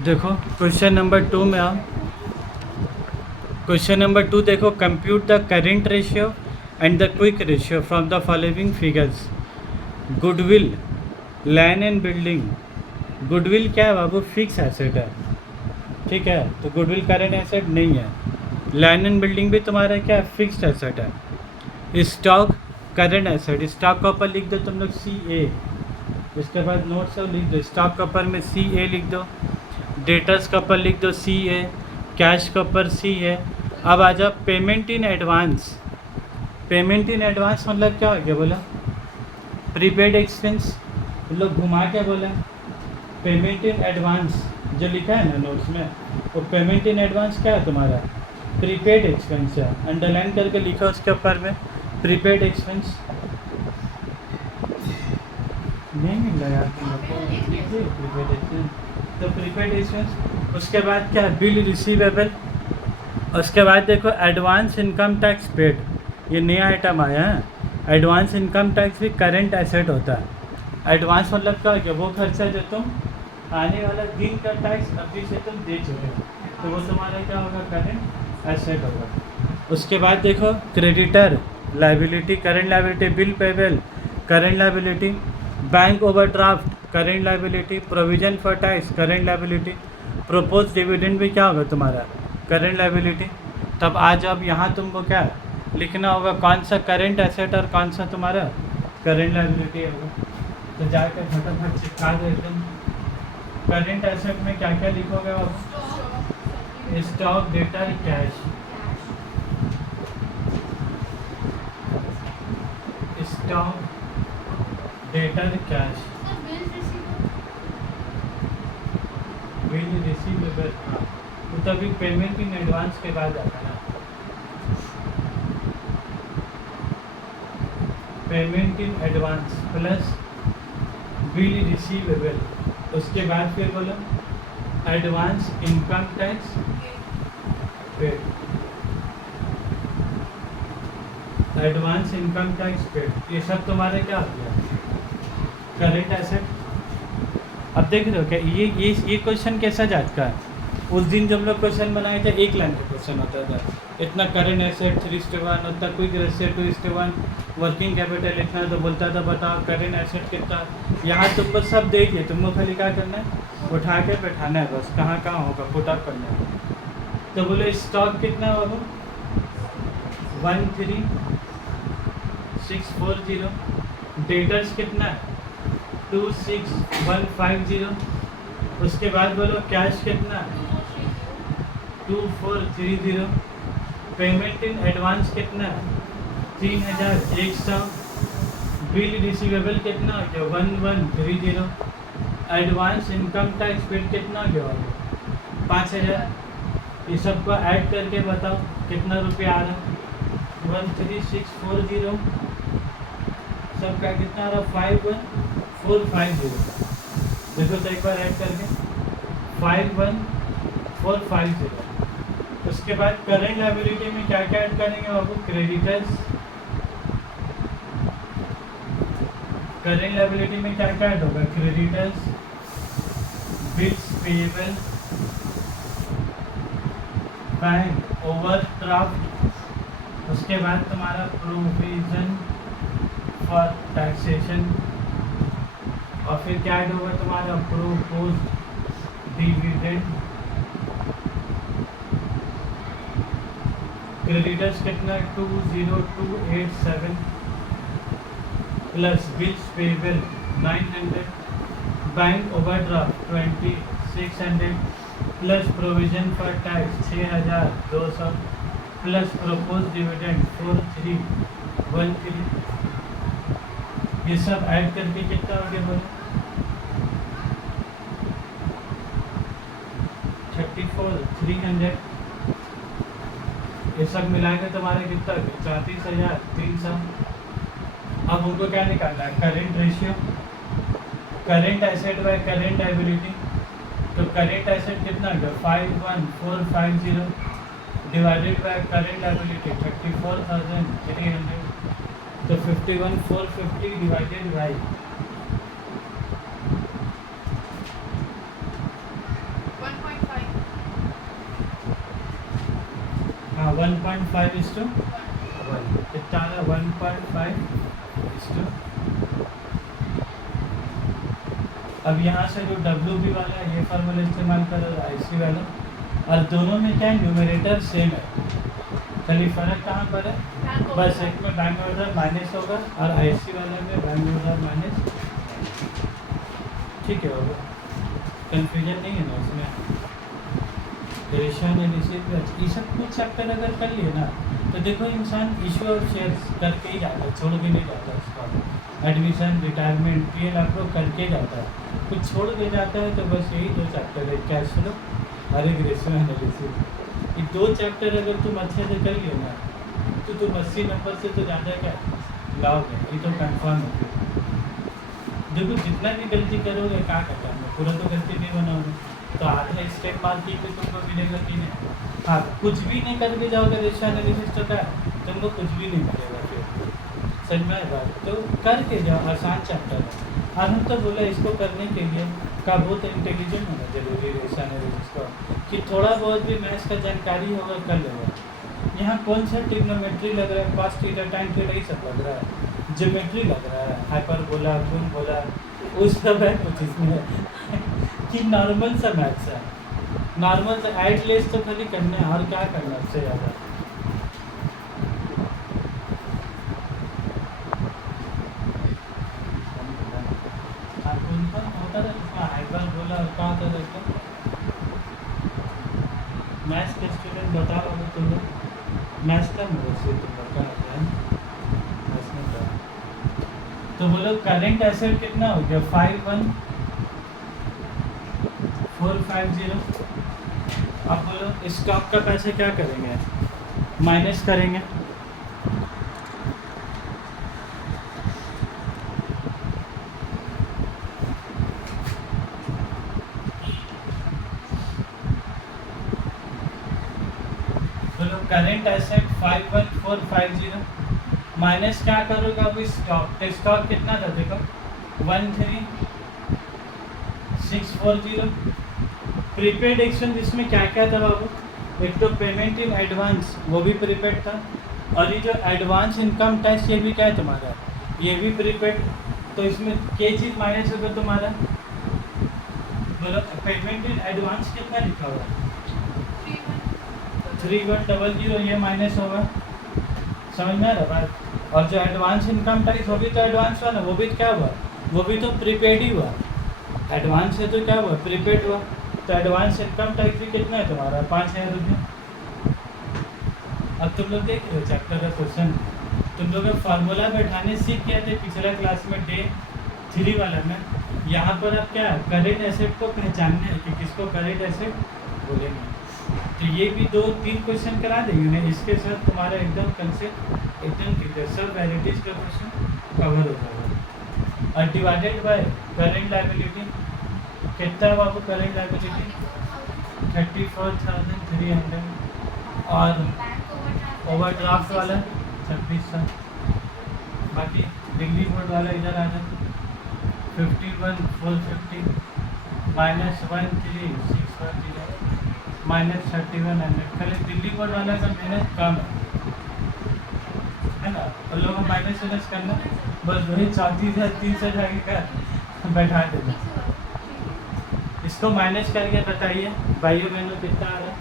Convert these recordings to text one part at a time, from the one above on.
देखो question number 2 में आओ। क्वेश्चन नंबर 2 देखो, compute the current ratio and the quick ratio from the following figures. Goodwill, land and building. Goodwill क्या है बाबू? Fix asset है, ठीक है, तो गुडविल करेंट एसेट नहीं है। लैंड एंड बिल्डिंग भी तुम्हारा क्या है? फिक्स्ड एसेट है। स्टॉक करेंट एसेट, स्टॉक का ऊपर लिख दो तुम लोग CA, इसके बाद नोट सब लिख दो। स्टॉक का ऊपर में CA लिख दो, डेटर्स का ऊपर लिख दो CA, कैश का ऊपर C है। अब आ जाओ payment in advance. Payment in advance मतलब क्या हो गया बोला? Prepaid expense. लोग घुमा के बोला पेमेंट इन एडवांस जो लिखा है ना नोट्स में, वो पेमेंट इन एडवांस क्या है तुम्हारा? प्रीपेड एक्सपेंस है। अंडरलाइन करके लिखा उसके ऊपर में प्रीपेड एक्सपेंस। नहीं मिल रहा यार तुम लोग को, लिखिए प्रीपेड एक्सपेंस। तो प्रीपेड एक्सपेंस, उसके बाद क्या है? Bill receivable. उसके बाद देखो एडवांस इनकम टैक्स पेड, ये नया आइटम आया है। एडवांस इनकम टैक्स भी करेंट एसेट होता है। एडवांस मतलब क्या हो गया? वो खर्चा जो तुम आने वाला दिन का टैक्स अभी से तुम दे चुके हो, तो वो तुम्हारा क्या होगा? करेंट एसेट होगा। उसके बाद देखो creditor liability, current liability. Bill payable current liability. Bank overdraft current liability. Provision for tax current liability. Propose dividend भी क्या होगा तुम्हारा? Current liability. तब आज अब यहाँ तुमको क्या लिखना होगा? कौन सा करेंट एसेट और कौन सा तुम्हारा करेंट लाइबिलिटी होगा। तो जाकर फटाफट चिपका दो एकदम। करेंट एसेट में क्या क्या लिखोगे आप? Stock, debtor, cash. Stock, debtor, cash. Bill receivable, हाँ, वो तभी पेमेंट इन एडवांस के बाद आता है ना। Payment in advance plus bill receivable. उसके बाद फिर बोलो advance income tax paid. Advance income tax paid, ये सब तुम्हारे क्या हो गया? Current asset. अब देख रहे हो क्या ये क्वेश्चन कैसा जात का है? उस दिन जब लोग क्वेश्चन बनाए थे एक लाइन का क्वेश्चन होता था, इतना करेंट एसेट 3:1, उतना क्विक रेशियो 2:1, वर्किंग कैपिटल इतना, तो बोलता था बताओ करेंट एसेट कितना। यहाँ तुमको सब दे दिए, तुमको खाली क्या करना है? उठा के बैठाना है बस, कहाँ कहाँ होगा पुटअप करना है। तो बोले स्टॉक कितना होगा? 13640। डेटर्स कितना है? 26150। उसके बाद बोलो कैश कितना? 2430। पेमेंट इन एडवांस कितना? 3100। बिल रिसीवेबल कितना हो गया? 1130। एडवांस इनकम टैक्स पेड कितना हो गया? 5000। ये सबको ऐड करके बताओ कितना रुपया आ रहा? 13640 सबका कितना आ रहा? 51450। देखो तो एक बार ऐड करके 51450। उसके बाद करेंट लायबिलिटी में क्या क्या ऐड करेंगे बाबू? क्रेडिटर्स। करेंट लायबिलिटी में क्या क्या ऐड होगा? Creditors, bills payable, bank overdraft. उसके बाद तुम्हारा प्रोविजन फॉर टैक्सेशन, और फिर क्या ऐड होगा तुम्हारा? Propose dividend. क्रेडिटर्स कितना? 20287 plus bills payable 900, bank overdraft 2600 plus provision for tax 6200 plus propose dividend 4313। ये सब ऐड करके कितना हो गया बोलो? 34300। ये सब मिला के तुम्हारे कितना? 34300। अब उनको क्या निकालना है? Current ratio, current asset by current liability. तो करेंट एसेट कितना होगा? 51450 डिवाइडेड बाय करेंट लायबिलिटी 34300, तो 51450 डिवाइडेड बाई 1 1.5:1 कितना आ रहा है 1.5:। अब यहाँ से जो WB वाला है ये फार्मूला इस्तेमाल करो IC वाला, और दोनों में क्या है न्यूमरेटर सेम है, खाली फ़र्क कहाँ पर है, बस एक में बैंक ऑर्डर माइनस होगा और IC वाले में बैंक ऑर्डर माइनस। ठीक है, होगा कन्फ्यूजन नहीं है ना उसमें। रेशियो एनालिसिस ये सब कुछ चैप्टर अगर कर लिए ना तो देखो इंसान इशू और शेयर्स करके ही जाता है, छोड़ के नहीं जाता उसका। एडमिशन, रिटायरमेंट, PL आपको करके जाता है, कुछ छोड़ के जाता है तो बस यही 2 चैप्टर है, कैश फ्लो और एक रेशियो एनालिसिस। ये 2 चैप्टर अगर तुम अच्छे से कर लियो ना तो तुम 80 नंबर से तो ज़्यादा क्या लाओगे, ये तो कन्फर्म है। देखो जितना भी गलती करोगे क्या करता है, पूरा तो गलती नहीं बनाओगे तो आधा स्टेप मार के तुमको मिलेगा कि नहीं। हाँ, कुछ भी नहीं करके जाओगे रेशियो एनालिसिस तो क्या तुमको कुछ भी नहीं मिलेगा फिर, समझ में आए बात। तो करके जाओ, आसान चैप्टर है। और हम तो बोला इसको करने के लिए का बहुत इंटेलिजेंट होना जरूरी है रेशियो एनालिसिस का, कि थोड़ा बहुत भी मैथ्स का जानकारी होगा कर लेगा। यहाँ कौन सा ट्रिग्नोमेट्री लग रहा है, कॉस थीटा, टाइन थीटा, ये सब लग रहा है, ज्योमेट्री लग रहा है, हाइपरबोला, बोला उस सब है कुछ इसमें कि नॉर्मल सा मैथ्स है, नॉर्मल सा एट लेस तो खाली करना है और क्या करना है उससे ज़्यादा। होता था इसमें हाइपरबोला क्या होता था इसका, मैथ्स के स्टूडेंट बताओ अगर तुम लोग मैथ्स का मुझे तुम लोग का आता है मैथ्स में क्या, तो बोलो करेंट एसेट कितना हो गया 51450। अब बोलो स्टॉक का पैसे क्या करेंगे, माइनस करेंगे। बोलो करेंट एसेट 51450 माइनस क्या करोगे अब स्टॉक, तो स्टॉक कितना था देखो 13640। प्रीपेड एक्शन जिसमें क्या क्या था बाबू, एक तो पेमेंट इन एडवांस वो भी प्रीपेड था, और ये जो एडवांस इनकम टैक्स ये भी क्या है तुम्हारा, ये भी प्रीपेड। तो इसमें क्या चीज़ माइनस होगा तुम्हारा, बोलो पेमेंट इन एडवांस कितना लिखा हुआ है 3100, ये माइनस होगा, समझ में आ रहा बात। और जो एडवांस इनकम टैक्स वो भी तो एडवांस हुआ ना, वो भी क्या हुआ, वो भी तो प्रीपेड ही हुआ, एडवांस है तो क्या हुआ प्रीपेड हुआ। तो एडवांस इनकम टैक्स भी कितना है तुम्हारा 5000 रुपये। अब तुम लोग देख रहे हो चैप्टर का क्वेश्चन, तुम लोग फार्मूला बैठाने सीख गए थे पिछला क्लास में डे 3 वाला में। यहाँ पर अब क्या करेंट एसेट को पहचानना है कि किसको करेंट एसेट बोलेंगे। तो ये भी 2-3 क्वेश्चन करा देंगे उन्हें, इसके साथ तुम्हारा एकदम कंसेप्ट एकदम क्लियर, सब वैराइटीज़ का क्वेश्चन कवर हो जाएगा। और डिवाइडेड बाय करेंट लायबिलिटी कितना बाबू, करेंट लायबिलिटी 34,300, और ओवरड्राफ्ट वाला 2600, बाकी दिल्ली बोर्ड वाला इधर आ जाए 51,450 -1,3,610 -3,100। खाली दिल्ली बोर्ड वाला का मेहनत कम है ना, और लोगों को माइनस करना बस वही 34,300 जाके का बैठा देना। इसको माइनस करके बताइए भाइयों बहनों कितना आ रहा है।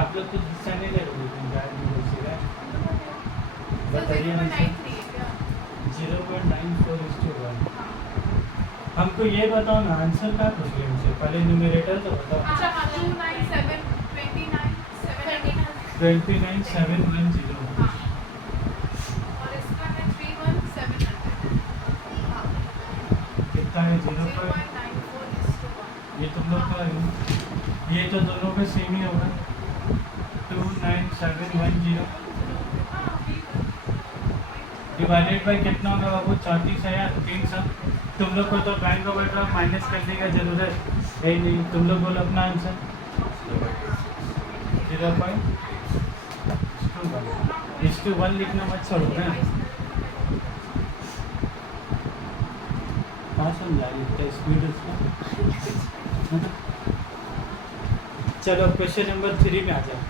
आप लोग कुछ हिस्सा नहीं ले रहे बताइए, 0.94:1। हमको ये बताओ ना आंसर का पूछ रहे हमसे, पहले न्यूमरेटर तो बताओ। 29,710 कितना है 0. ये तुम लोग का ये तो दोनों का सेम ही होगा 29,710 डिवाइडेड बाई कितना होगा बाबू 34,300। तुम लोग को तो बैंक ओवरड्राफ्ट माइनस करने का जरूरत है नहीं, तुम लोग बोलो अपना आंसर 0.1 लिखना मत छोड़ो ना, कहाँ समझाइए इतना स्पीड उसका। चलो क्वेश्चन नंबर 3 में आ जाए।